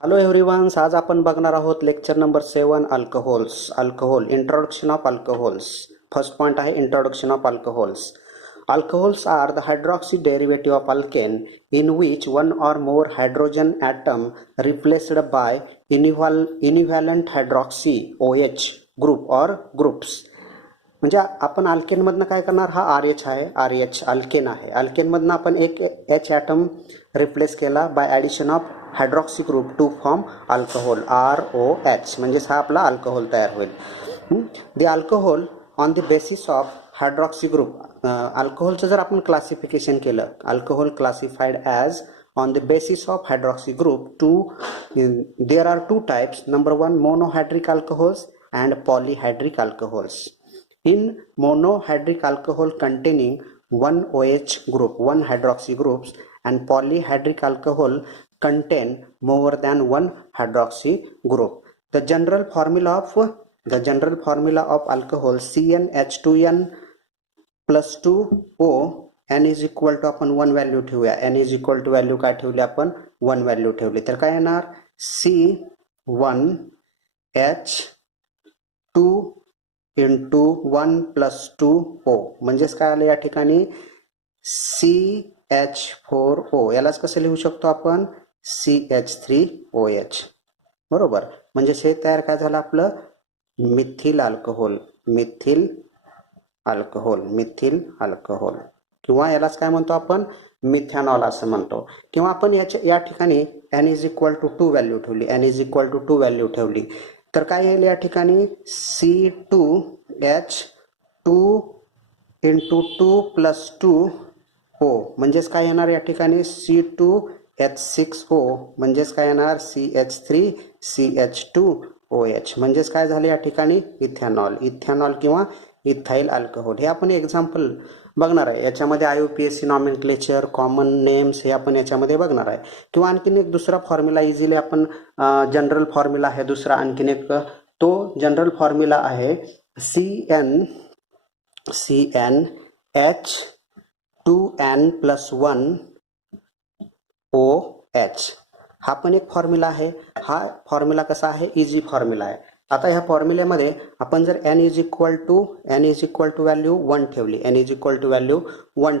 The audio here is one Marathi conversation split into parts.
हॅलो एव्हरीवन्स, आज आपण बघणार आहोत lecture number 7 alcohol introduction of alcohols. First point आहे introduction of alcohols. Alcohols are the hydroxy derivative of alkane in which one or more hydrogen atom replaced by equivalent hydroxy OH group or groups. म्हणजे आपण अल्केनमधनं काय करणार, हा आर एच आहे, आर एच अल्केन आहे. अल्केनमधनं आपण एक एच ॲटम रिप्लेस केला by addition of hydroxy group to form alcohol ROH, म्हणजेच हा आपला अल्कोहोल तयार होईल. The alcohol on the basis of hydroxy group. अल्कोहोलचं जर आपण क्लासिफिकेशन केलं, alcohol classified as on the basis of hydroxy group there are two types. Number one, monohydric alcohols and polyhydric alcohols. In monohydric alcohol containing one OH group, one hydroxy groups, and polyhydric alcohol contain more than one hydroxy group. The general formula of alcohol CnH2n plus 2O n is equal to आपण 1 व्हॅल्यू ठेवूया. n is equal to value काय ठेवली आपण, 1 व्हॅल्यू ठेवली तर काय येणार, C1H2 इंटू 1 प्लस 2O, म्हणजेच काय आलं या ठिकाणी CH4O. यालाच कसं लिहू शकतो आपण, CH3OH. बरोबर, म्हणजेच हे तयार काय झालं आपलं, मिथिल अल्कोहोल किंवा यालाच काय म्हणतो आपण, मिथॅनॉल असं म्हणतो. किंवा आपण या ठिकाणी n is equal to 2 value ठेवली, तर काय येईल या ठिकाणी C2H2 इंटू 2 प्लस 2O, म्हणजेच काय येणार या ठिकाणी C2H6O, म्हणजेच काय येणार CH3CH2OH, म्हणजेच काय झाले या ठिकाणी इथेनॉल किंवा इथाइल अल्कोहोल. हे आपण एक्झाम्पल बघणार आहे. याच्यामध्ये IUPAC नॉमेनक्लेचर, कॉमन नेम्स हे आपण याच्यामध्ये बघणार आहे. किंवा आणखीन एक दुसरा फॉर्म्युला इझिली आपण जनरल फॉर्म्युला आहे दुसरा आणखीन एक, तो जनरल फॉर्म्युला आहे CnH2n प्लस 1OH. हा पण एक फॉर्म्युला आहे. हा फॉर्म्युला कसा आहे, इझी फॉर्म्युला आहे. आता ह्या फॉर्म्युलेमध्ये आपण जर n is equal to value 1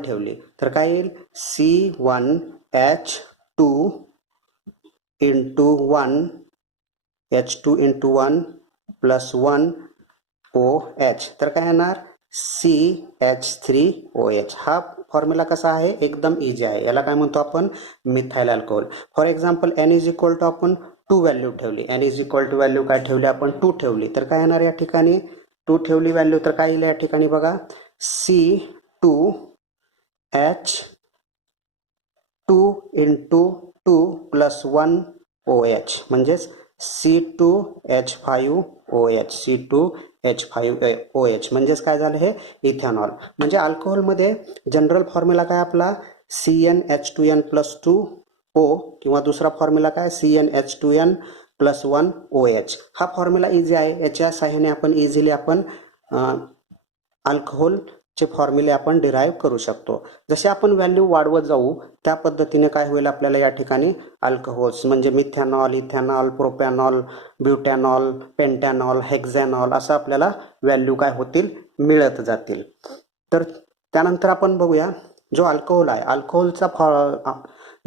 ठेवली, तर काय येईल C1H2 इंटू 1 प्लस 1OH, तर काय येणार CH3OH. हा फॉर्म्युला कसा आहे, एकदम इझी आहे. याला काय म्हणतो आपण, methyl alcohol. For example n is equal to आपण 2 व्हॅल्यू ठेवली, n is equal to value काय ठेवली आपण, 2 ठेवली, तर काय येणार या ठिकाणी 2 ठेवली व्हॅल्यू, तर काय येईल या ठिकाणी बघा C2H2 इंटू 2 प्लस 1OH, म्हणजेच C2H5OH, म्हणजेच काय झालं, हे इथेनॉल. म्हणजे अल्कोहोलमध्ये जनरल फॉर्म्युला काय आपला CnH2n प्लस 2O, किंवा दुसरा फॉर्म्युला काय CnH2n प्लस 1OH. हा फॉर्म्युला इझी आहे. याच्या सहाय्याने आपण इझिली आपण अल्कोहोलचे फॉर्म्युले आपण डिराईव्ह करू शकतो. जसे आपण व्हॅल्यू वाढवत जाऊ त्या पद्धतीने काय होईल आपल्याला या ठिकाणी अल्कोहोल्स म्हणजे मिथॅनॉल, इथेनॉल, प्रोपॅनॉल, ब्युटॅनॉल, पेंटॅनॉल, हेक्झॅनॉल असं आपल्याला व्हॅल्यू काय होतील, मिळत जातील. तर त्यानंतर आपण बघूया जो अल्कोहोल आहे, अल्कोहोलचा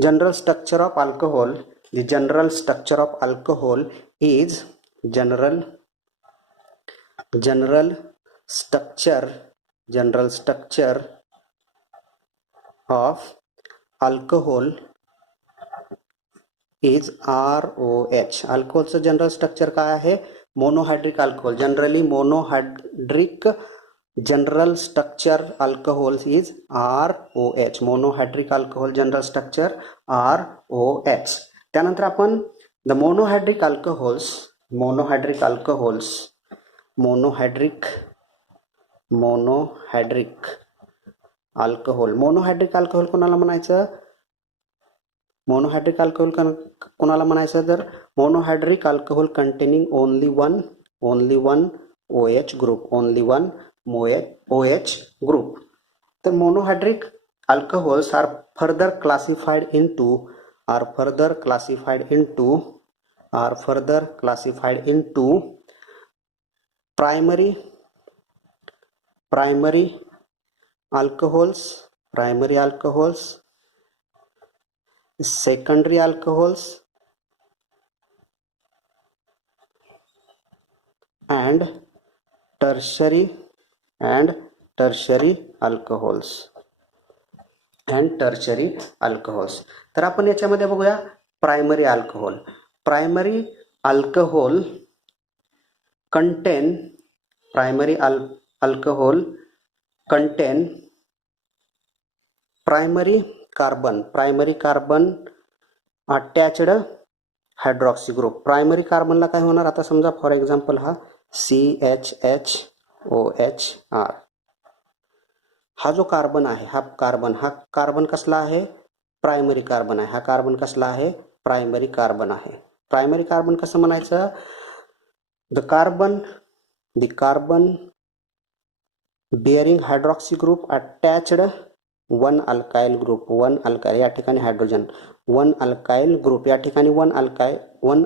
general structure of alcohol. The general structure of alcohol is general structure of alcohol is ROH. अल्कोहोलचं जनरल स्ट्रक्चर काय आहे, monohydric alcohol. Generally monohydric general structure alcohol is ROH. Monohydric alcohol general structure ROH. त्यानंतर आपण द मोनोहायड्रिक अल्कोहोल कोणाला म्हणायचं, तर monohydric alcohol containing only one OH group. तर monohydric alcohols are further classified into are further classified into primary alcohols, secondary alcohols, and tertiary alcohols. तर आपण याच्यामध्ये बघूया primary alcohol contain primary alcohol contain primary carbon attached hydroxy group. Primary कार्बनला काय होणार, आता समजा फॉर एक्झाम्पल हा CHHOHR हा जो कार्बन आहे, हा कार्बन कसला आहे, प्रायमरी कार्बन आहे. हा कार्बन कसला आहे, प्रायमरी कार्बन आहे. प्रायमरी कार्बन कसं म्हणायचं, the carbon bearing hydroxy group attached one alkyl group, या ठिकाणी हायड्रोजन, वन अल्काइल ग्रुप, या ठिकाणी वन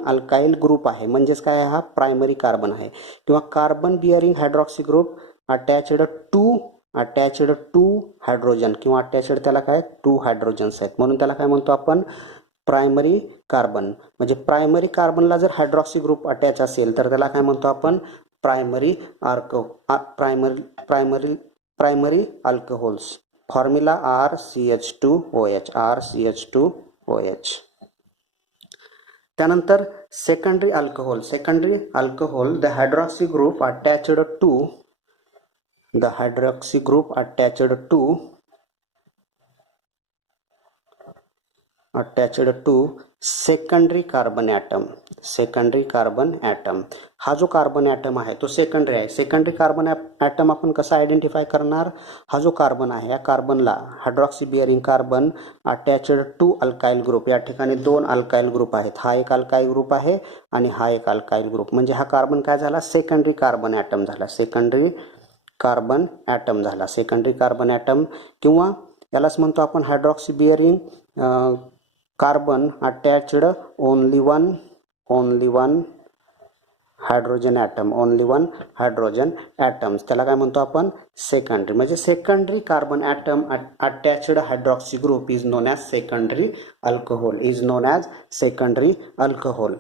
अल्काइल ग्रुप आहे, म्हणजेच काय, हा प्रायमरी कार्बन आहे. किंवा carbon bearing hydroxy group attached two hydrogen, किंवा अटॅच्ड त्याला काय 2 हायड्रोजन्स आहेत, म्हणून त्याला काय म्हणतो आपण, प्रायमरी कार्बन. म्हणजे प्रायमरी कार्बनला जर हायड्रॉक्सी ग्रुप अटॅच असेल तर त्याला काय म्हणतो आपण, प्रायमरी अल्कोहोल्स. Formula RCH2OH. त्यानंतर secondary alcohol the hydroxy group attached to secondary carbon atom. हा जो कार्बन ॲटम आहे तो सेकंडरी आहे. सेकंडरी कार्बन ॲटम आपण कसा आयडेंटिफाय करणार, हा जो कार्बन आहे या कार्बनला hydroxy bearing carbon attached to alkyl group, या ठिकाणी 2 अल्काइल ग्रुप आहेत. हा एक अल्काइल ग्रुप आहे आणि हा एक अल्काइल ग्रुप, म्हणजे हा कार्बन काय झाला, सेकंडरी कार्बन ॲटम झाला. किंवा यालाच म्हणतो आपण hydroxy bearing carbon attached only one hydrogen atoms, त्याला काय म्हणतो आपण, सेकंडरी. म्हणजे secondary carbon atom attached hydroxy group is known as secondary alcohol.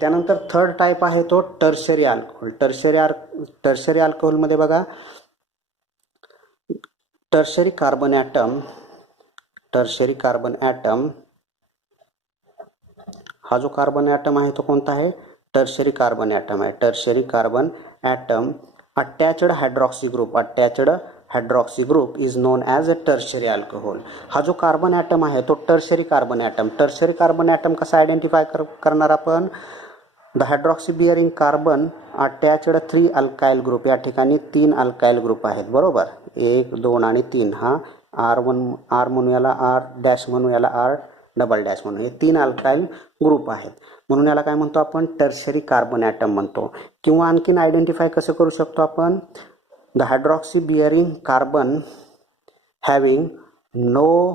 त्यानंतर थर्ड टाईप आहे तो टर्शरी अल्कोहोल. टर्शरी अल्कोहोलमध्ये बघा, टर्शरी कार्बन ॲटम हा जो कार्बन ॲटम आहे तो कोणता आहे, टर्शरी कार्बन ॲटम आहे. Tertiary carbon atom attached hydroxy group is known as a tertiary alcohol. हा जो कार्बन ॲटम आहे तो टर्शरी कार्बन ॲटम कसा आयडेंटिफाय करणार आपण, the hydroxy bearing carbon attached 3 alkyl group, या ठिकाणी 3 अल्काइल ग्रुप आहेत, बरोबर, 1, 2 आणि 3. हा R1 R म्हणू, याला R डॅश म्हणू, याला R डबल डॅश म्हणू, हे 3 अल्काइल ग्रुप आहेत, म्हणून याला काय म्हणतो आपण, टर्शरी कार्बन ॲटम म्हणतो. किंवा आणखीन आयडेंटिफाय कसं करू शकतो आपण, the hydroxy bearing carbon having no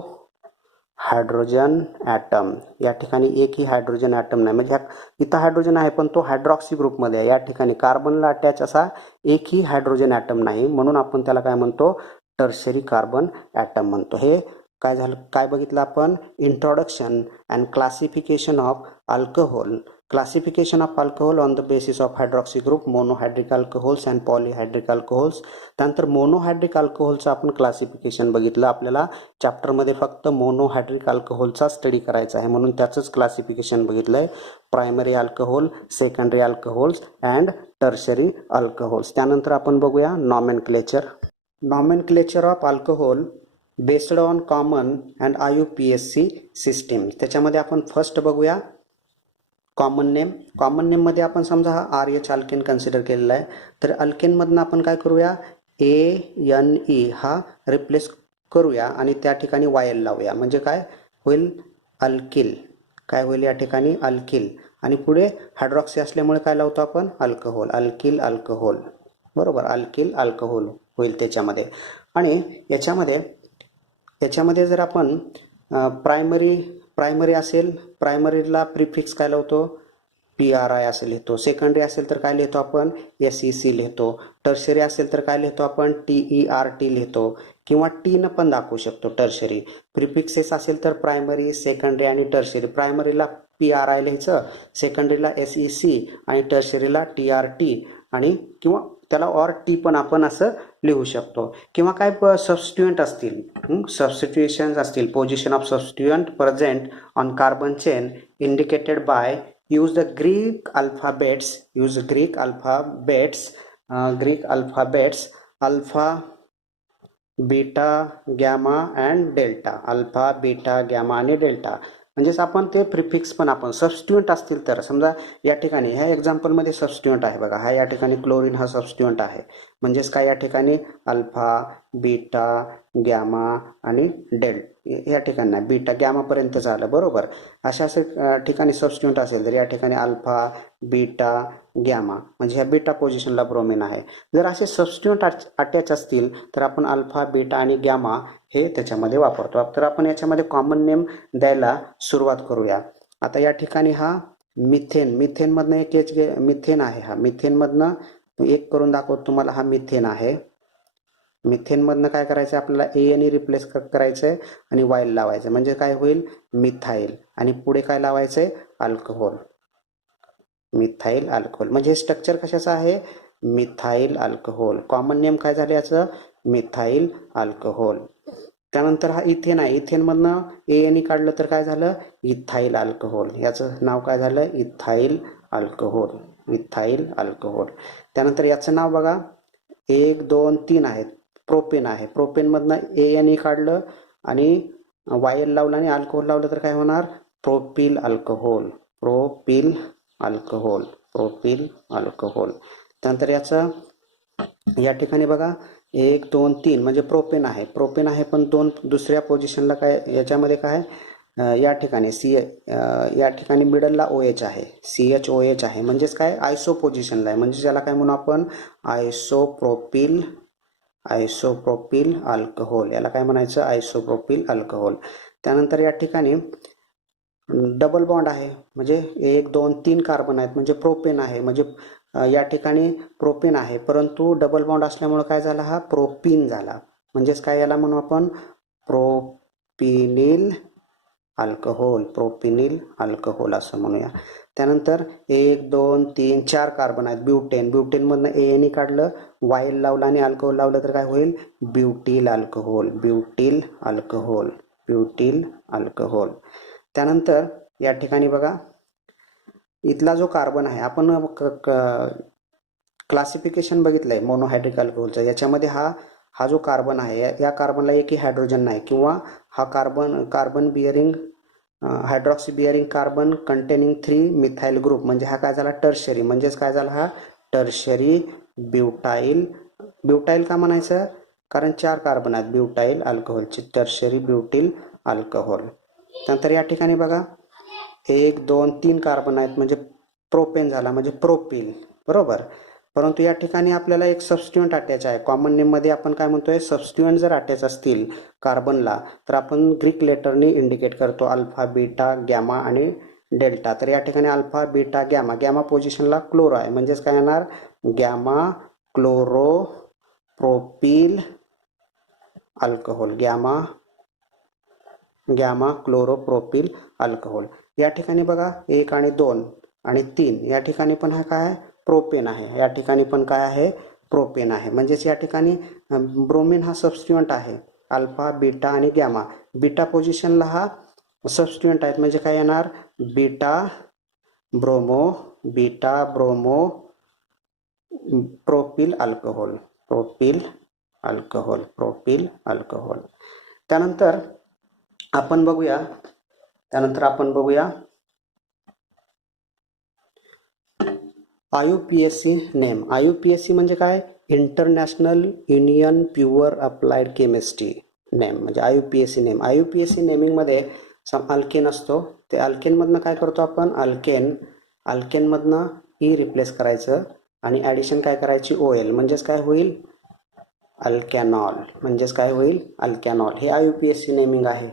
hydrogen atom, या ठिकाणी एकही हायड्रोजन ॲटम नाही, म्हणजे इथं हायड्रोजन आहे पण तो हायड्रॉक्सी ग्रुपमध्ये आहे, या ठिकाणी कार्बनला अटॅच असा एकही हायड्रोजन ॲटम नाही, म्हणून आपण त्याला काय म्हणतो, टर्शरी कार्बन ॲटम म्हणतो. हे काय झालं, काय बघितलं आपण, introduction and classification of alcohol on the basis of hydroxy group, monohydric alcohols and polyhydric alcohols. त्यानंतर मोनोहायड्रिक अल्कोहोलचं आपण क्लासिफिकेशन बघितलं. आपल्याला चॅप्टरमध्ये फक्त मोनोहायड्रिक अल्कोहोलचा स्टडी करायचा आहे, म्हणून त्याचंच क्लासिफिकेशन बघितलं आहे, primary alcohol, secondary alcohols and tertiary alcohols. त्यानंतर आपण बघूया nomenclature of alcohol based on common and IUPAC system. त्याच्यामध्ये आपण फर्स्ट बघूया कॉमन नेममध्ये आपण समजा हा RH अल्केन कन्सिडर केलेला आहे, तर अल्केनमधनं आपण काय करूया, ANE हा रिप्लेस करूया आणि त्या ठिकाणी YL लावूया, म्हणजे काय होईल, अल्किल. काय होईल, या ठिकाणी अल्किल, आणि पुढे हायड्रॉक्सी असल्यामुळे काय लावतो आपण, अल्कोहोल, अल्किल अल्कोहोल, बरोबर, अल्किल अल्कोहोल होईल त्याच्यामध्ये. आणि याच्यामध्ये जर आपण प्रायमरी असेल, प्रायमरीला प्रिफिक्स काय लावतो, PRI असं लिहितो. सेकंडरी असेल तर काय लिहितो आपण SEC लिहितो. टर्शरी असेल तर काय लिहितो आपण TERT लिहितो किंवा T न पण दाखवू शकतो टर्शरी. प्रिफिक्सेस असेल तर प्रायमरी, सेकंडरी आणि टर्शरी. प्रायमरीला PRI लिहायचं, सेकंडरीला SEC आणि टर्शरीला TRT आणि किंवा त्याला ऑर टी पण आपण असं लिहू शकतो. किंवा काय सबस्टिट्युएंट असतील, सबस्टिट्युएशन्स असतील, position of substituent present on carbon chain indicated by use the Greek alphabets, alpha, beta, gamma and delta. Alpha, beta, gamma आणि डेल्टा. म्हणजेच आपण ते प्रिफिक्स पण आपण सबस्टिट्युएंट असतील तर, समजा या ठिकाणी ह्या एक्झाम्पलमध्ये सबस्टिट्युएंट आहे बघा, हा या ठिकाणी क्लोरीन हा सबस्टिट्युएंट आहे. म्हणजेच काय या ठिकाणी अल्फा, बीटा, गॅमा आणि या ठिकाणी नाही, बीटा गॅमापर्यंत झालं बरोबर. अशा ठिकाणी सबस्टिट्युएंट असेल तर या ठिकाणी अल्फा, बीटा, गॅमा म्हणजे ह्या बीटा पोझिशनला ब्रोमिन आहे. जर असे सबस्टिट्युएंट अटॅच असतील तर आपण अल्फा, बीटा आणि गॅमा हे त्याच्यामध्ये वापरतो. तर आपण याच्यामध्ये कॉमन नेम द्यायला सुरुवात करूया. आता या ठिकाणी हा मिथेनमधनं एक मिथेन आहे. हा मिथेनमधनं एक करून दाखवतो तुम्हाला. हा मिथेन आहे. मिथेनमधनं काय करायचं आपल्याला ANE रिप्लेस करायचंय आणि वाईल लावायचं म्हणजे काय होईल मिथाईल. आणि पुढे काय लावायचंय अल्कोहोल. मिथाईल अल्कोहोल म्हणजे हे स्ट्रक्चर कशाचं आहे मिथाईल अल्कोहोल. कॉमन नेम काय झाले याचं मिथाईल अल्कोहोल. त्यानंतर हा इथेन आहे. इथेनमधनं ANE काढलं तर काय झालं इथाईल अल्कोहोल. याचं नाव काय झालं इथाईल अल्कोहोल. Ethyl alcohol. त्यानंतर याचं नाव बघा 1, 2, 3 आहेत. प्रोपेन आहे. प्रोपेनमधनं ANE काढलं आणि वायल लावलं आणि अल्कोहोल लावलं तर काय होणार propyl alcohol. Propyl alcohol. Propyl alcohol. त्यानंतर याचं या ठिकाणी बघा 1, 2, 3 म्हणजे प्रोपेन आहे. प्रोपेन आहे पण दुसऱ्या पोझिशनला काय याच्यामध्ये काय या ठिकाणी या ठिकाणी मिडलला OH आहे. CHOH आहे म्हणजेच काय आयसो पोझिशनला आहे. म्हणजे याला काय म्हणू आपण आयसोप्रोपिल अल्कोहोल. याला काय म्हणायचं आयसोप्रोपिल अल्कोहोल. त्यानंतर या ठिकाणी डबल बॉन्ड आहे म्हणजे 1, 2, 3 कार्बन आहेत म्हणजे प्रोपेन आहे. म्हणजे या ठिकाणी प्रोपेन आहे परंतु डबल बॉन्ड असल्यामुळे काय झाला हा प्रोपीन झाला. म्हणजेच काय याला म्हणू आपण प्रोपिनिल अल्कोहोल. प्रोपिनिल अल्कोहोल असं म्हणूया. त्यानंतर 1, 2, 3, 4 कार्बन आहेत. ब्युटेनमधनं ANE काढलं वाईल लावलं आणि अल्कोहोल लावलं तर काय होईल ब्युटील अल्कोहोल. ब्युटील अल्कोहोल. ब्युटील अल्कोहोल. त्यानंतर या ठिकाणी बघा इथला जो कार्बन आहे आपण क्लासिफिकेशन बघितलंय मोनोहायड्रिक अल्कोहोलचं. याच्यामध्ये हा जो कार्बन आहे या कार्बनला एकही हायड्रोजन नाही किंवा हा carbon bearing hydroxy bearing carbon containing 3 methyl group म्हणजे हा काय झाला टर्शरी. म्हणजेच काय झाला हा टर्शरी ब्युटाईल. ब्युटाईल का म्हणायचं कारण 4 कार्बन आहेत ब्युटाईल अल्कोहोलचे. Tertiary butyl alcohol. त्यानंतर या ठिकाणी बघा 1, 2, 3 कार्बन आहेत म्हणजे प्रोपेन झाला म्हणजे प्रोपिल बरोबर. परंतु या ठिकाणी आपल्याला एक सबस्टिट्युएंट अटॅच आहे. कॉमन नेम मध्ये आपण काय म्हणतोय सबस्टिट्युएंट जर अटॅच असतील कार्बनला तर आपण ग्रीक लेटरनी इंडिकेट करतो अल्फा, बीटा, गॅमा आणि डेल्टा. तर या ठिकाणी अल्फा, बीटा, गॅमा पोझिशनला क्लोरो आहे म्हणजेच काय येणार gamma chloro propyl alcohol. Gamma chloro propyl alcohol. या ठिकाणी बघा 1 आणि 2 आणि 3 या ठिकाणी पण हा काय प्रोपेन आहे. या ठिकाणी पण काय आहे प्रोपेन आहे. म्हणजेच या ठिकाणी ब्रोमिन हा सबस्टिट्युएंट आहे. अल्फा, बीटा आणि गॅमा बीटा पोझिशनला हा सबस्टिट्युएंट आहेत म्हणजे काय येणार beta bromo propyl alcohol. Propyl alcohol. त्यानंतर आपण बघूया IUPAC नेम. IUPAC म्हणजे काय international union pure applied chemistry name म्हणजे IUPAC नेम. IUPAC नेमिंगमध्ये अल्केन असतो. ते अल्केनमधनं काय करतो आपण अल्केनमधनं E रिप्लेस करायचं आणि ॲडिशन काय करायची OL म्हणजेच काय होईल अल्कॅनॉल. हे IUPAC नेमिंग आहे.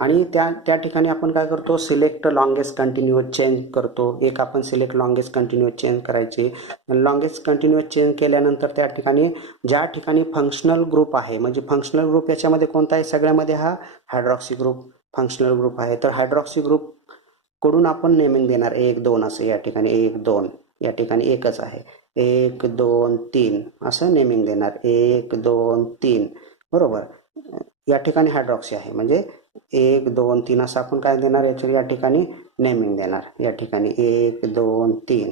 आणि त्या ठिकाणी आपण काय करतो, सिलेक्ट लॉंगेस्ट कंटिन्युअस चेंज करतो. एक आपण सिलेक्ट लॉंगेस्ट कंटिन्युअस चेंज करायची. लॉंगेस्ट कंटिन्युअस चेंज केल्यानंतर त्या ठिकाणी ज्या ठिकाणी फंक्शनल ग्रुप आहे, म्हणजे फंक्शनल ग्रुप याच्यामध्ये कोणता आहे, सगळ्यामध्ये हा हायड्रॉक्सी ग्रुप फंक्शनल ग्रुप आहे. तर हायड्रॉक्सी ग्रुप कडून आपण नेमिंग देणार 1 2 असं. या ठिकाणी 1 2, या ठिकाणी एकच आहे, 1 2 3 असं नेमिंग देणार. 1 2 3 बरोबर. या ठिकाणी हायड्रॉक्सी आहे म्हणजे 1 2 3 असं आपण काय देणार, या ठिकाणी नेमिंग देणार. या ठिकाणी 1 2 3,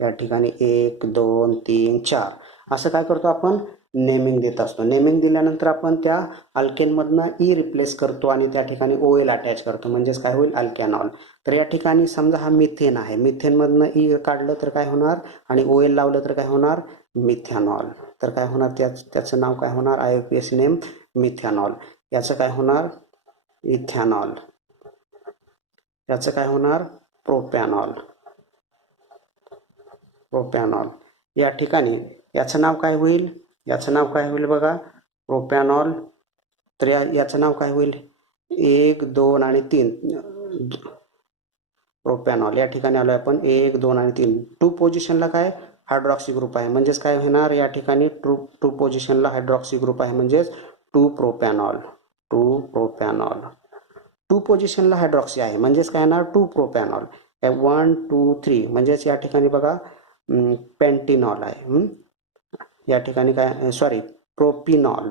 या ठिकाणी 1 2 3 4 असं काय करतो आपण, नेमिंग देत असतो. नेमिंग दिल्यानंतर आपण त्या अल्केनमधनं ई रिप्लेस करतो आणि त्या ठिकाणी OL अटॅच करतो, म्हणजेच काय होईल, अल्कॅनॉल. तर या ठिकाणी समजा हा मिथेन आहे, मिथेनमधनं ई काढलं तर काय होणार आणि OL लावलं तर काय होणार, मिथॅनॉल. तर काय होणार, त्याचं नाव काय होणार, IUPAC नेम मिथॅनॉल. याचं काय होणार, इथॅनॉल. याचं काय होणार, प्रोपॅनॉल. प्रोपॅनॉल. या ठिकाणी याचं नाव काय होईल, याचं नाव काय होईल बघा, प्रोपॅनॉल. तर याचं नाव काय होईल, 1 2 आणि 3 प्रोपॅनॉल. या ठिकाणी आलो आपण 1 2 आणि 3. 2 पोझिशनला काय हायड्रॉक्सी ग्रुप आहे, म्हणजेच काय होणार, या ठिकाणी 2 पोझिशनला हायड्रॉक्सी ग्रुप आहे, म्हणजेच 2 प्रोपॅनॉल. 2 प्रोपॅनॉल. 2 पोझिशनला हायड्रॉक्सी आहे म्हणजेच काय येणार, 2 प्रोपॅनॉल. 1 2 3 म्हणजेच या ठिकाणी बघा पेंटिनॉल आहे. या ठिकाणी काय, सॉरी, प्रोपिनॉल.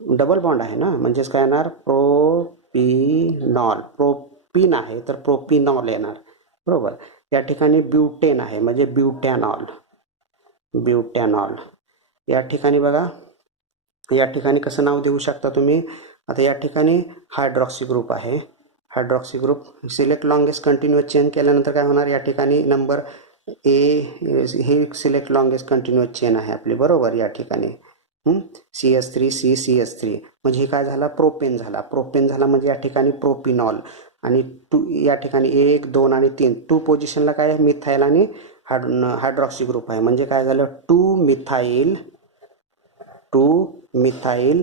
डबल बॉन्ड आहे ना, म्हणजेच काय येणार, प्रोपिनॉल. प्रोपिन आहे तर प्रोपिनॉल येणार बरोबर. या ठिकाणी ब्युटेन आहे म्हणजे ब्युटॅनॉल. ब्युटॅनॉल. या ठिकाणी बघा, या ठिकाणी कसं नाव देऊ शकता तुम्ही, आता या ठिकाणी हायड्रॉक्सी ग्रुप आहे. Hydroxy group select longest continuous chain केल्यानंतर काय होणार, या ठिकाणी number A he select longest continuous chain आहे आपली बरोबर. या ठिकाणी CS3 CS3 म्हणजे हे काय झाला, प्रोपेन झाला. प्रोपेन झाला म्हणजे या ठिकाणी प्रोपिनॉल. आणि या ठिकाणी 1 2 आणि 3 2 पोझिशनला काय आहे, मिथाईल आणि हायड्रॉक्सी ग्रुप आहे, म्हणजे काय झालं, 2 methyl 2 methyl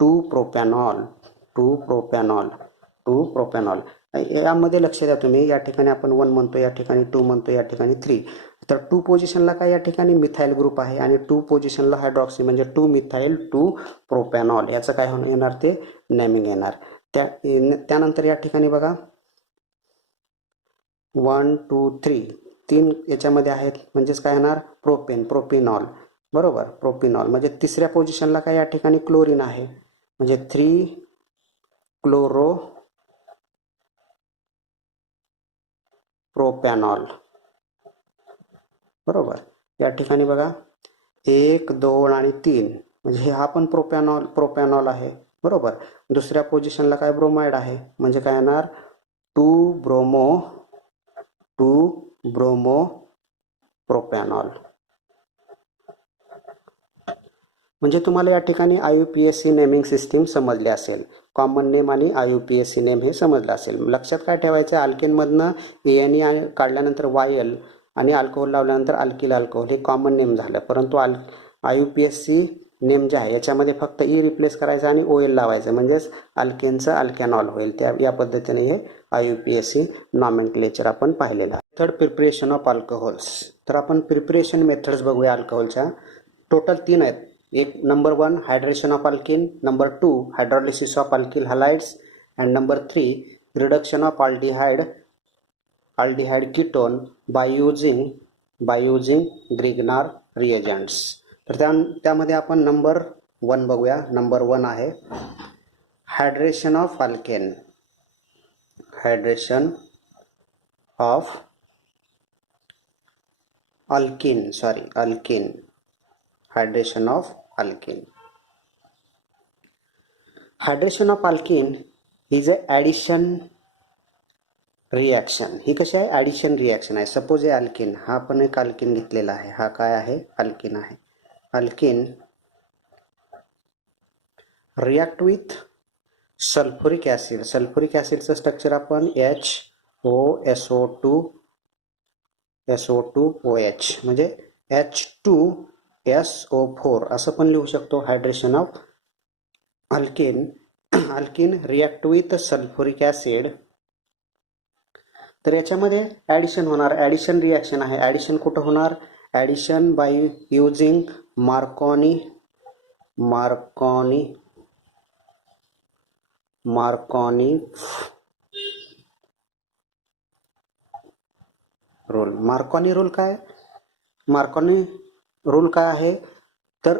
2 propanol. 2 propanol. 2 propanol. यामध्ये लक्ष द्या तुम्ही, या ठिकाणी आपण 1 म्हणतो, या ठिकाणी 2 म्हणतो, या ठिकाणी 3. तर 2 पोझिशनला काय, या ठिकाणी मिथाईल ग्रुप आहे आणि 2 पोझिशनला हायड्रॉक्सी म्हणजे 2 मिथाईल 2 प्रोपॅनॉल. याचं काय येणार, ते नेमिंग येणार. त्यानंतर या ठिकाणी बघा 1 2 3 3 याच्यामध्ये आहेत, म्हणजेच काय येणार, प्रोपेन प्रोपिनॉल बरोबर. प्रोपिनॉल म्हणजे तिसऱ्या पोझिशनला काय, या ठिकाणी क्लोरीन आहे म्हणजे 3 क्लोरो प्रोपॅनॉल बरोबर. या ठिकाणी बघा 1 2 आणि 3 म्हणजे हा पण प्रोपॅनॉल आहे बरोबर. दुसऱ्या पोझिशनला काय, ब्रोमाइड आहे म्हणजे काय येणार, 2 ब्रोमो प्रोपॅनॉल. म्हणजे तुम्हाला या ठिकाणी IUPAC नेमिंग सिस्टीम समजली असेल. कॉमन नेम आणि IUPAC नेम हे समजलं असेल. लक्षात काय ठेवायचं, अल्केनमधनं ANE काढल्यानंतर YL आणि अल्कोहोल लावल्यानंतर अल्किल अल्कोहोल हे कॉमन नेम झालं. परंतु IUPAC नेम जे आहे याच्यामध्ये फक्त ई रिप्लेस करायचं आणि OL लावायचं, म्हणजेच अल्केनचं अल्कॅनॉल होईल. या पद्धतीने हे IUPAC नॉमेनक्लेचर आपण पाहिलेलं आहे. Third, preparation of alcohols. तर आपण प्रिपरेशन मेथड्स बघूया अल्कोहोलच्या. टोटल 3 आहेत. एक number 1 hydration of alkene, number 2 hydrolysis of alkyl halides and number 3 reduction of aldehyde ketone by using Grignard reagents. तर त्यामध्ये आपण नंबर 1 बघूया. नंबर 1 आहे hydration of alkane. Hydration of alkene hydration of alkene. Hydration of alkene is a addition reaction. ही कशी आहे, ॲडिशन रिॲक्शन आहे. सपोज हे अल्किन, हा पण एक अल्किन घेतलेला आहे, हा काय आहे, अल्किन आहे. Alkene react with sulphuric acid. Sulphuric ॲसिडचं स्ट्रक्चर आपण HOSO2OH म्हणजे H2SO4 असं पण लिहू शकतो. Hydration of alkane alkene react with sulphuric acid, तर याच्यामध्ये ॲडिशन होणार. ॲडिशन रिॲक्शन आहे. ॲडिशन कुठं होणार? Addition by using Markovnikov rule. Markovnikov rule काय? मार्कोनी रूल काय आहे? तर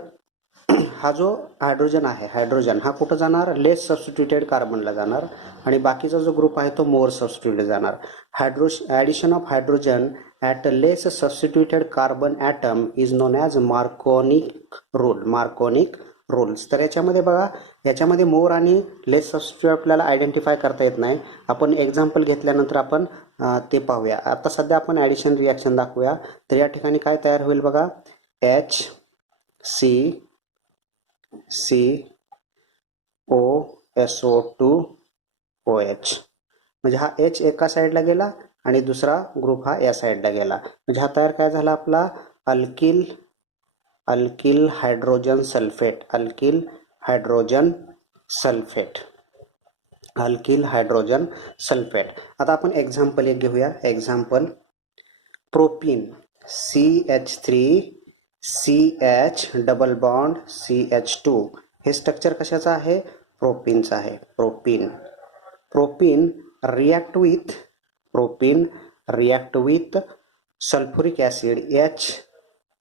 हा जो हायड्रोजन आहे, हायड्रोजन हा कुठं जाणार? लेस सबस्टिट्यूटेड कार्बनला जाणार आणि बाकीचा जो ग्रुप आहे तो मोर सबस्टिट्यूटेड जाणार. Addition of hydrogen at less substituted carbon atom is known as Markovnikov rules. तर याच्यामध्ये बघा, याच्यामध्ये मोर आणि लेस सबस्टिट्यूट आपल्याला आयडेंटिफाय करता येत नाही. आपण एक्झाम्पल घेतल्यानंतर आपण ते पाहूया. आता सध्या आपण ॲडिशन रिॲक्शन दाखवूया. तर या ठिकाणी काय तयार होईल बघा, HCOSO2OH, म्हणजे हा H एका साईडला गेला आणि दुसरा ग्रुप हा या साईडला गेला. म्हणजे हा तयार काय झाला आपला? Alkyl hydrogen sulphate. आता आपण एक्झाम्पल एक घेऊया. Example propene CH3CH double bond CH2. हे स्ट्रक्चर कशाचं आहे? प्रोपीनचं आहे. Propene react with sulphuric acid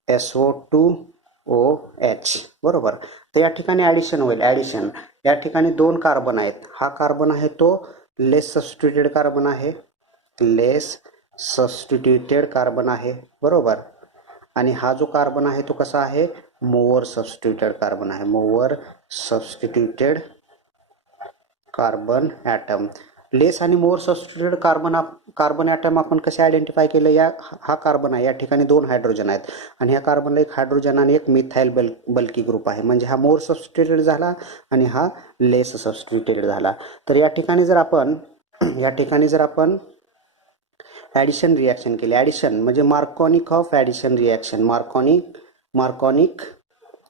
HSO2OH, बरोबर. तर या ठिकाणी ॲडिशन होईल. ॲडिशन या ठिकाणी दोन कार्बन आहेत. हा कार्बन आहे तो लेस सबस्टिट्यूटेड कार्बन आहे, बरोबर. आणि हा जो कार्बन आहे तो कसा आहे? More substituted carbon atom. Less आणि मोअर सबस्टिट्यूटेड कार्बन ॲटम आपण कसे आयडेंटिफाय केले? हा कार्बन आहे, या ठिकाणी दोन हायड्रोजन आहेत आणि ह्या कार्बनला एक हायड्रोजन आणि एक मिथाइल बल्की ग्रुप आहे. म्हणजे हा मोअर सबस्टिट्यूटेड झाला आणि हा लेस सबस्टिट्यूटेड झाला. तर या ठिकाणी जर आपण ॲडिशन रिॲक्शन केली, ॲडिशन म्हणजे मार्कोनिक of addition reaction,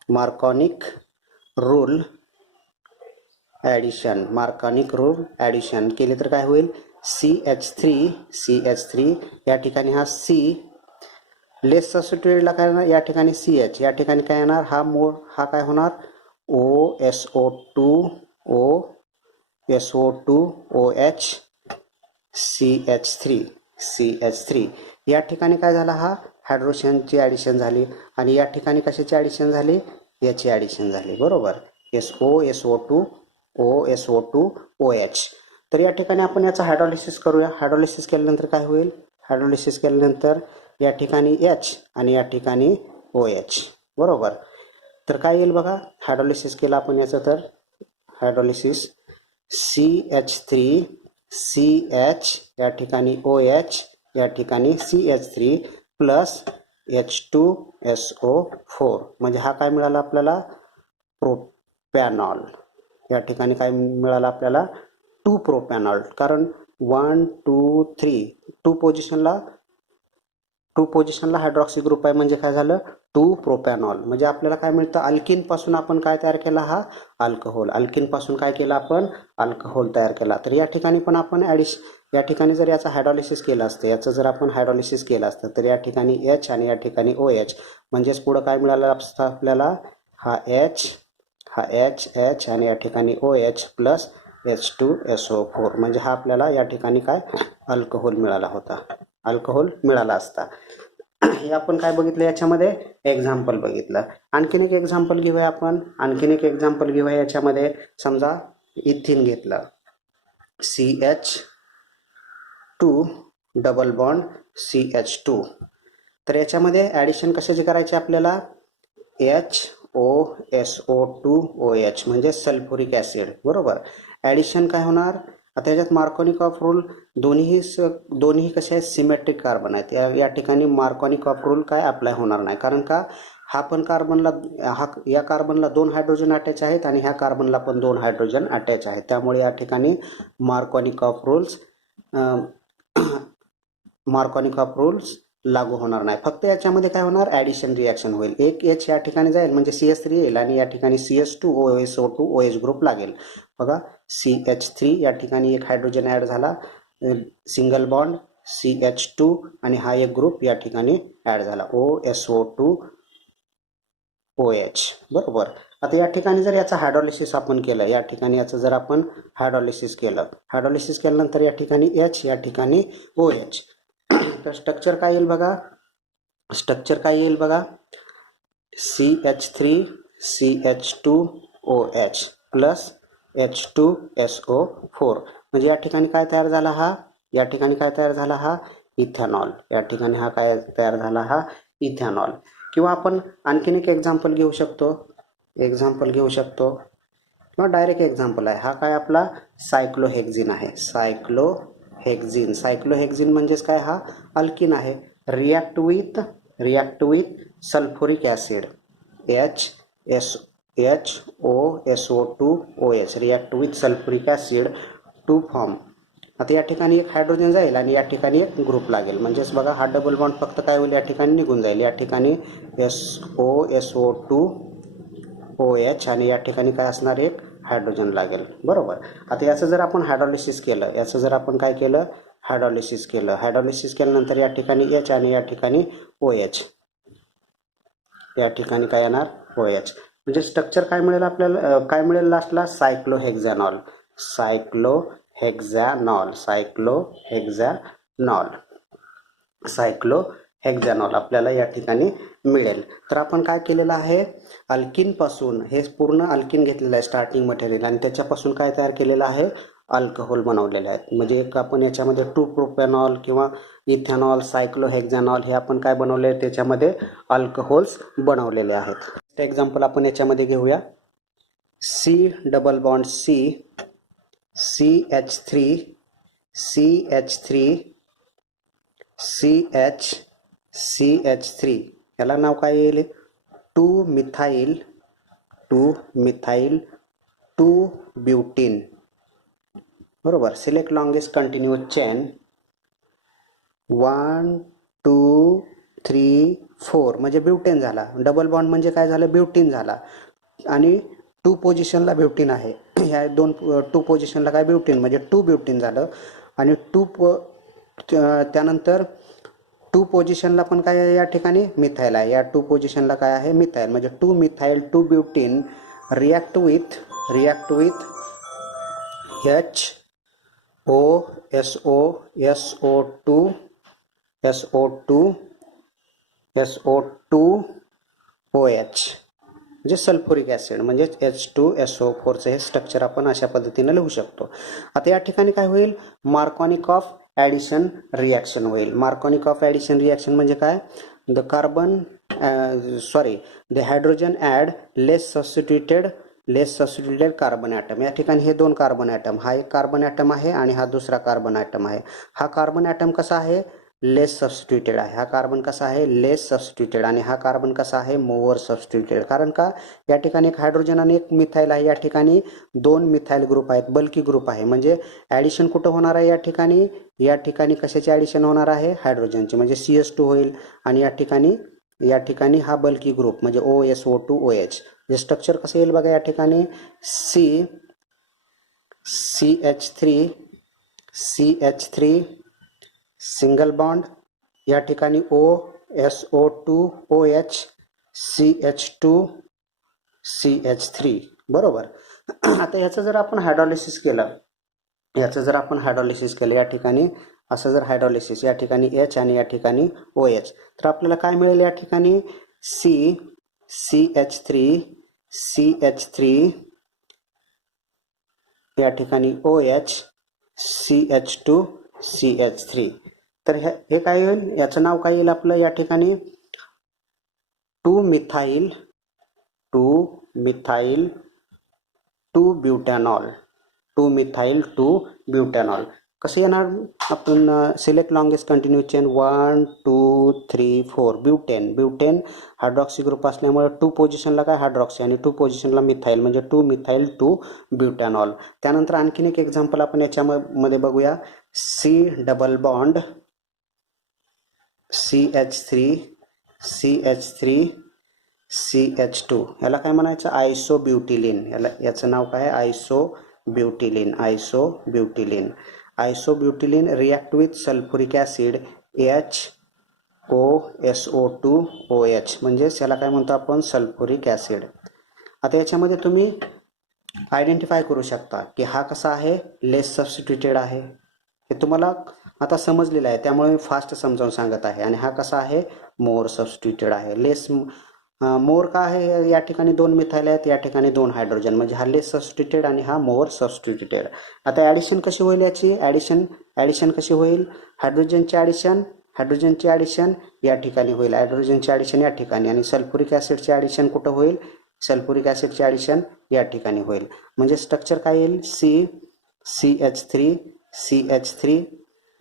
मार्कोनिक rule addition केले तर काय होईल? CH3 या ठिकाणी हा C लेस सबस्टिट्यूटेडला काय येणार? या ठिकाणी CH, या ठिकाणी काय येणार? हा काय होणार? OSO2OH CH3. या ठिकाणी काय झाला? हा हायड्रोजनची ॲडिशन झाली आणि या ठिकाणी कशाची ॲडिशन झाली? याची ॲडिशन झाली, बरोबर. SOSO2OH. तर या ठिकाणी आपण याचा हायड्रोलिसिस करूया. हायड्रोलिसिस केल्यानंतर काय होईल? हायड्रोलिसिस केल्यानंतर या ठिकाणी H आणि या ठिकाणी OH, बरोबर. तर काय येईल बघा, हायड्रोलिसिस केलं आपण याचं, तर हायड्रोलिसिस CH3CH या ठिकाणी OH या ठिकाणी CH3 प्लस H2SO4, म्हणजे हा काय मिळाला आपल्याला? प्रोपॅनॉल. या ठिकाणी काय मिळालं आपल्याला? 2 प्रोपॅनॉल. कारण 1 2 3 2 पोझिशनला हायड्रॉक्सी ग्रुप आहे, म्हणजे काय झालं? 2 प्रोपॅनॉल. म्हणजे आपल्याला काय मिळतं? अल्किन पासून आपण काय तयार केला? हा अल्कोहोल. अल्किन पासून काय केलं आपण? अल्कोहोल तयार केला. तर या ठिकाणी पण आपण या ठिकाणी जर याचं हायड्रॉलिसिस केलं असतं, तर या ठिकाणी H आणि या ठिकाणी OH, म्हणजेच पुढं काय मिळालं असतं आपल्याला? हा H आणि या ठिकाणी OH प्लस H2SO4, म्हणजे हा आपल्याला या ठिकाणी काय? अल्कोहोल मिळाला असता. हे आपण काय बघितलं? याच्यामध्ये एक्झाम्पल बघितलं. आणखीन एक एक्झाम्पल घेऊया आपण. याच्यामध्ये समजा इथिन घेतलं, CH2 डबल बॉन्ड CH2. तर याच्यामध्ये ॲडिशन कशाची करायची आपल्याला? HOSO2OH म्हणजे सल्फ्युरिक ॲसिड, बरोबर. ॲडिशन काय होणार? आता याच्यात मार्कोनिक ऑफ रूल दोन्ही कसे आहेत? सिमेट्रिक कार्बन आहेत. या ठिकाणी मार्कोनिक ऑफ रूल काय अप्लाय होणार नाही. कारण का? या कार्बनला 2 हायड्रोजन अटॅच आहेत आणि ह्या कार्बनला पण 2 हायड्रोजन अटॅच आहेत. त्यामुळे या ठिकाणी मार्कोनिक ऑफ रूल्स लागू होणार नाही. फक्त याच्यामध्ये काय होणार, ॲडिशन रिॲक्शन होईल. एक एच या ठिकाणी जाईल म्हणजे CH3 येईल आणि या ठिकाणी CS2 OSO2 OH ग्रुप लागेल. बघा CH3 या ठिकाणी एक हायड्रोजन ॲड झाला, सिंगल बॉन्ड CH2 आणि हा एक ग्रुप या ठिकाणी ॲड झाला OSO2 OH. बरोबर. आता या ठिकाणी जर याचा हायड्रॉलिसिस आपण केलं, या ठिकाणी याचं जर आपण हायड्रॉलिसिस केल्यानंतर या ठिकाणी H या ठिकाणी OH, तर स्ट्रक्चर काय येईल बघा, CH3 CH2OH प्लस H2SO4. म्हणजे या ठिकाणी काय तयार झाला हा, इथेनॉल. या ठिकाणी हा काय तयार झाला, हा इथेनॉल. किंवा आपण आणखीन एक एक्झाम्पल घेऊ शकतो किंवा डायरेक्ट एक्झाम्पल आहे. हा काय आपला सायक्लोहेक्झिन आहे. सायक्लोहेक्झिन म्हणजेच काय, हा अल्किन आहे. React with sulphuric acid HOSO2OH react with sulphuric acid to form. आता या ठिकाणी एक हायड्रोजन जाईल आणि या ठिकाणी एक ग्रुप लागेल. म्हणजेच बघा हा डबल बॉन्ड फक्त काय होईल, या ठिकाणी निघून जाईल. या ठिकाणी SOSO2OH आणि या ठिकाणी काय असणार, एक हायड्रोजन लागेल. बरोबर. आता याचं जर आपण हायड्रॉलिसिस केलं, हायड्रॉलिसिस केल्यानंतर या ठिकाणी H आणि या ठिकाणी OH, या ठिकाणी काय येणार, OH. म्हणजे स्ट्रक्चर काय मिळेल आपल्याला, काय मिळेल लास्टला, सायक्लोहेक्झॅनॉल आपल्याला या ठिकाणी मिळेल. तर आपण काय केलेलं आहे, अल्किनपासून, हे पूर्ण अल्किन घेतलेलं आहे स्टार्टिंग मटेरियल आणि त्याच्यापासून काय तयार केलेलं आहे, अल्कोहोल बनवलेले आहेत. म्हणजे एक आपण याच्यामध्ये 2-प्रोपॅनॉल किंवा इथेनॉल, सायक्लोहेक्झॅनॉल हे आपण काय बनवले, त्याच्यामध्ये अल्कोहोल्स बनवलेले आहेत. एक्झाम्पल आपण याच्यामध्ये घेऊया. C डबल बॉन्ड CH3 याला नाव काय येईल, 2-मिथाइल 2-ब्युटीन. बरोबर. सिलेक्ट लॉंगेस्ट कंटिन्युअस चेन 1 2 3 4 म्हणजे ब्युटेन झाला. डबल बॉन्ड म्हणजे काय झालं, ब्युटीन झाला. आणि 2 पोझिशनला ब्युटीन आहे. ह्या 2 पोझिशनला काय ब्युटीन म्हणजे 2 ब्युटीन झालं. आणि त्यानंतर 2 पोझिशनला पण काय आहे, या ठिकाणी मिथाइल आहे. या 2 पोझिशनला काय आहे, मिथाइल. म्हणजे 2-मिथाइल 2-ब्युटीन रिॲक्ट विथ SO2OH म्हणजे सल्फ्युरिक ॲसिड म्हणजेच H2SO4चं हे स्ट्रक्चर आपण अशा पद्धतीने लिहू शकतो. आता या ठिकाणी काय होईल, मार्कोनिक ऑफ ॲडिशन रिॲक्शन होईल. मार्कोनिक ऑफ ॲडिशन रिॲक्शन म्हणजे काय, the hydrogen add less substituted carbon atom. या ठिकाणी हे 2 कार्बन ॲटम, हा एक कार्बन ॲटम आहे आणि हा दुसरा कार्बन ॲटम आहे. हा कार्बन ॲटम कसा आहे, लेस सबस्टिट्युटेड आहे. हा कार्बन कसा आहे, लेस सबस्टिट्युटेड. आणि हा कार्बन कसा आहे, मोर सबस्टिट्युटेड. कारण का, या ठिकाणी एक हायड्रोजन आणि एक मिथाइल आहे. या ठिकाणी 2 मिथाइल ग्रुप आहेत, बल्की ग्रुप आहे. म्हणजे ॲडिशन कुठं होणार आहे, या ठिकाणी कशाची ॲडिशन होणार आहे, हायड्रोजनची. म्हणजे CH2 होईल आणि या ठिकाणी हा बल्की ग्रुप म्हणजे OSO2OH. हे स्ट्रक्चर कसं येईल बघा, या ठिकाणी CH3 सिंगल बॉन्ड, या ठिकाणी OSO2OH CH2 CH3. बरोबर. आता याचं जर आपण हायड्रॉलिसिस केलं, या ठिकाणी असं जर हायड्रॉलिसिस, या ठिकाणी H आणि या ठिकाणी OH, तर आपल्याला काय मिळेल, या ठिकाणी CH3 या ठिकाणी OH CH2 CH3. तर हे काय होईल, याचं नाव काय येईल आपलं, या ठिकाणी 2-मिथाइल 2-ब्युटॅनॉल. कसं येणार, आपण select longest continuous chain 1 2 3 4 butane hydroxy group असल्यामुळे 2 पोझिशनला काय हायड्रॉक्सी आणि 2 पोझिशनला मिथाइल म्हणजे 2-मिथाइल 2-ब्युटॅनॉल. त्यानंतर आणखीन एक एक्झाम्पल आपण याच्यामध्ये बघूया. C double bond CH3 CH3 CH2 याला काय म्हणायचं, आयसोब्युटिलिन. याचं नाव काय आहे, isobutylene. Isobutylene react with sulphuric acid HOSO2OH, म्हणजेच याला काय म्हणतो आपण, सल्फ्युरिक ॲसिड. आता याच्यामध्ये तुम्ही आयडेंटिफाय करू शकता की हा कसा आहे, लेस सबस्टिट्युटेड आहे. हे तुम्हाला आता समजलेलं आहे, त्यामुळे मी फास्ट समजावून सांगत आहे. आणि हा कसा आहे, मोर सबस्टिट्युटेड आहे. लेस मोर का आहे, या ठिकाणी 2 मिथाइल आहेत, या ठिकाणी 2 हायड्रोजन, म्हणजे हा लेस सबस्टिट्युटेड आणि हा मोर सबस्टिट्युटेड. आता ॲडिशन कशी होईल याची, ॲडिशन कशी होईल, हायड्रोजनची ॲडिशन या ठिकाणी होईल, हायड्रोजनची ॲडिशन या ठिकाणी, आणि सल्फ्युरिक ॲसिडची ॲडिशन कुठं होईल, सल्फ्युरिक ॲसिडची ॲडिशन या ठिकाणी होईल. म्हणजे स्ट्रक्चर काय येईल, CH3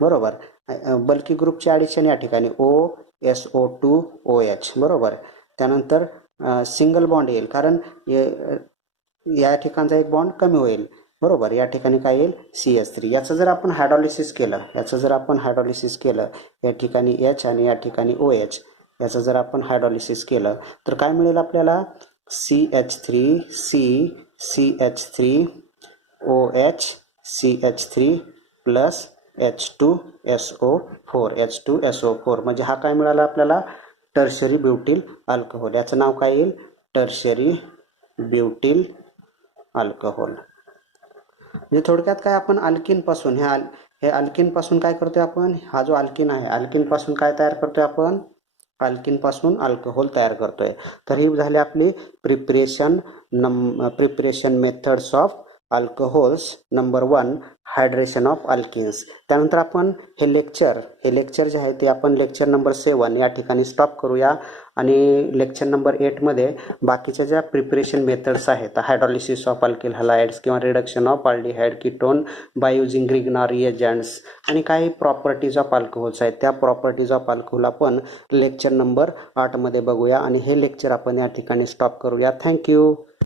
बरोबर. बल्की ग्रुपची ॲडिशन या ठिकाणी OSO2OH बरोबर. त्यानंतर सिंगल बॉन्ड येईल, कारण या ठिकाणचा एक बॉन्ड कमी होईल बरोबर. या ठिकाणी काय येईल, CH3. याचं जर आपण हायड्रॉलिसिस केलं, या ठिकाणी H आणि या ठिकाणी OH, याचं जर आपण हायड्रॉलिसिस केलं तर काय मिळेल आपल्याला, CH3OH CH3 प्लस H2SO4. म्हणजे हा काय मिळाला आपल्याला, टर्शरी ब्युटिल अल्कोहोल. याचं नाव काय येईल, टर्शरी ब्युटिल अल्कोहोल. म्हणजे थोडक्यात काय, आपण अल्किनपासून हे अल्किनपासून काय करतोय आपण, हा जो अल्किन आहे, अल्किनपासून काय तयार करतोय आपण, अल्किनपासून अल्कोहोल तयार करतोय. तर ही झाली आपली preparation methods of alcohols number 1, hydration of alkenes. त्यानंतर आपण हे लेक्चर जे आहे ते आपण लेक्चर नंबर 7 या ठिकाणी स्टॉप करूया. आणि लेक्चर नंबर 8 मध्ये बाकीच्या ज्या प्रिपरेशन मेथड्स आहेत, हायड्रॉलिसिस ऑफ अल्किल हॅलाइड्स किंवा reduction of aldehyde ketone by using Grignard reagents आणि काही प्रॉपर्टीज ऑफ अल्कोहोल्स आहेत, त्या प्रॉपर्टीज ऑफ अल्कोहोल आपण लेक्चर नंबर 8 मध्ये बघूया. आणि हे लेक्चर आपण या ठिकाणी स्टॉप करूया. थँक्यू.